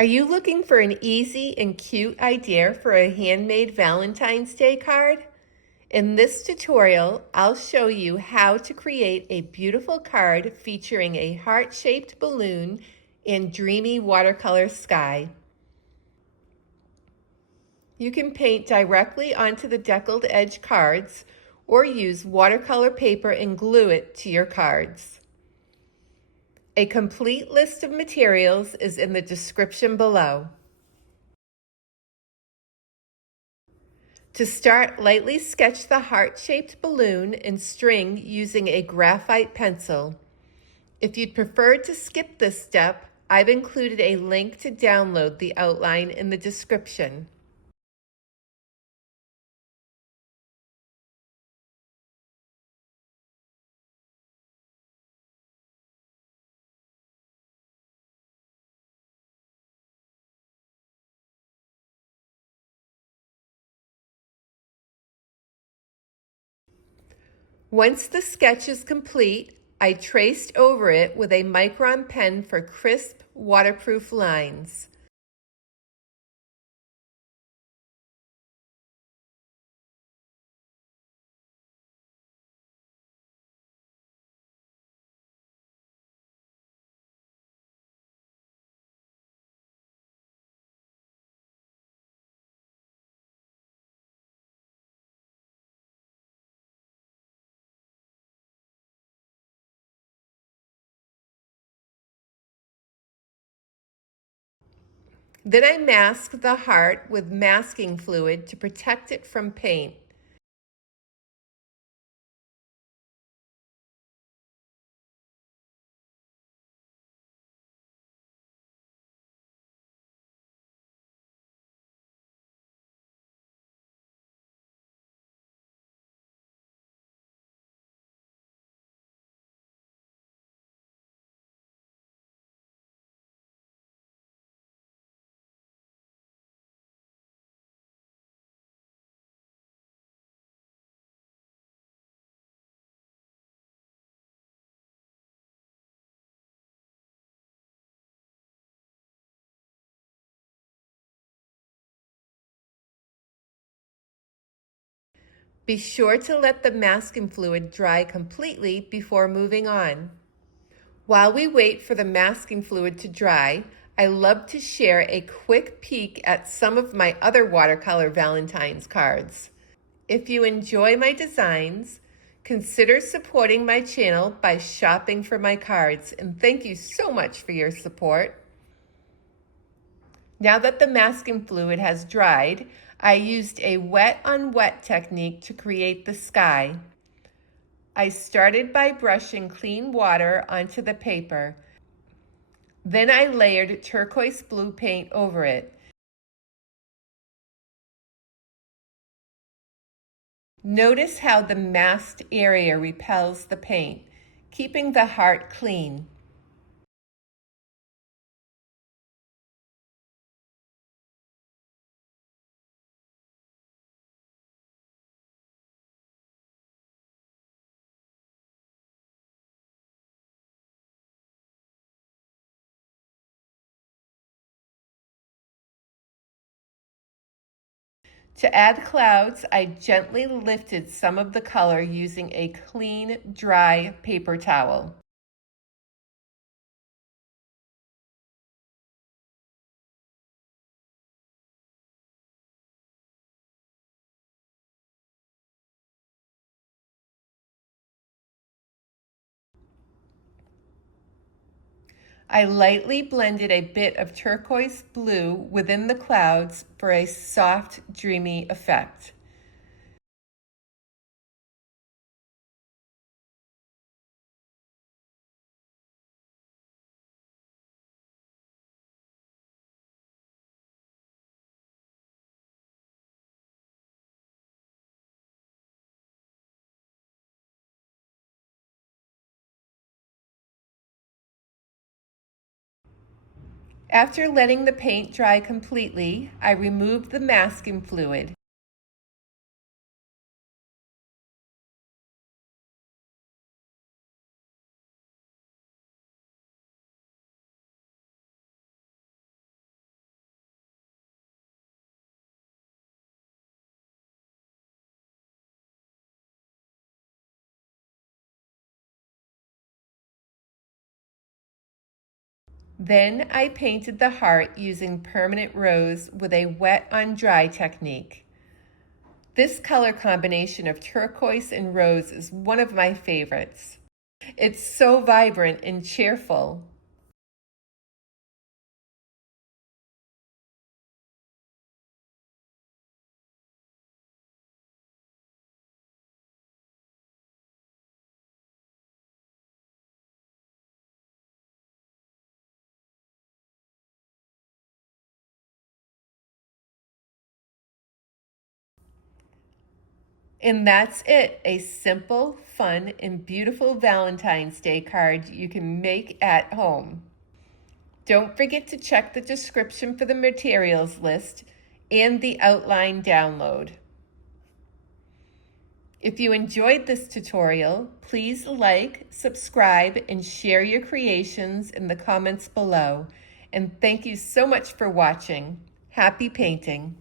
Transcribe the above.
Are you looking for an easy and cute idea for a handmade Valentine's Day card? In this tutorial, I'll show you how to create a beautiful card featuring a heart-shaped balloon and dreamy watercolor sky. You can paint directly onto the deckled edge cards or use watercolor paper and glue it to your cards. A complete list of materials is in the description below. To start, lightly sketch the heart-shaped balloon and string using a graphite pencil. If you'd prefer to skip this step, I've included a link to download the outline in the description. Once the sketch is complete, I traced over it with a Micron pen for crisp, waterproof lines. Then I masked the heart with masking fluid to protect it from paint. Be sure to let the masking fluid dry completely before moving on. While we wait for the masking fluid to dry, I love to share a quick peek at some of my other watercolor Valentine's cards. If you enjoy my designs, consider supporting my channel by shopping for my cards, and thank you so much for your support. Now that the masking fluid has dried, I used a wet on wet technique to create the sky. I started by brushing clean water onto the paper. Then I layered turquoise blue paint over it. Notice how the masked area repels the paint, keeping the heart clean. To add clouds, I gently lifted some of the color using a clean, dry paper towel. I lightly blended a bit of turquoise blue within the clouds for a soft, dreamy effect. After letting the paint dry completely, I removed the masking fluid. Then I painted the heart using permanent rose with a wet on dry technique. This color combination of turquoise and rose is one of my favorites. It's so vibrant and cheerful. And that's it, a simple, fun, and beautiful Valentine's Day card you can make at home. Don't forget to check the description for the materials list and the outline download. If you enjoyed this tutorial, please like, subscribe, and share your creations in the comments below. And thank you so much for watching. Happy painting!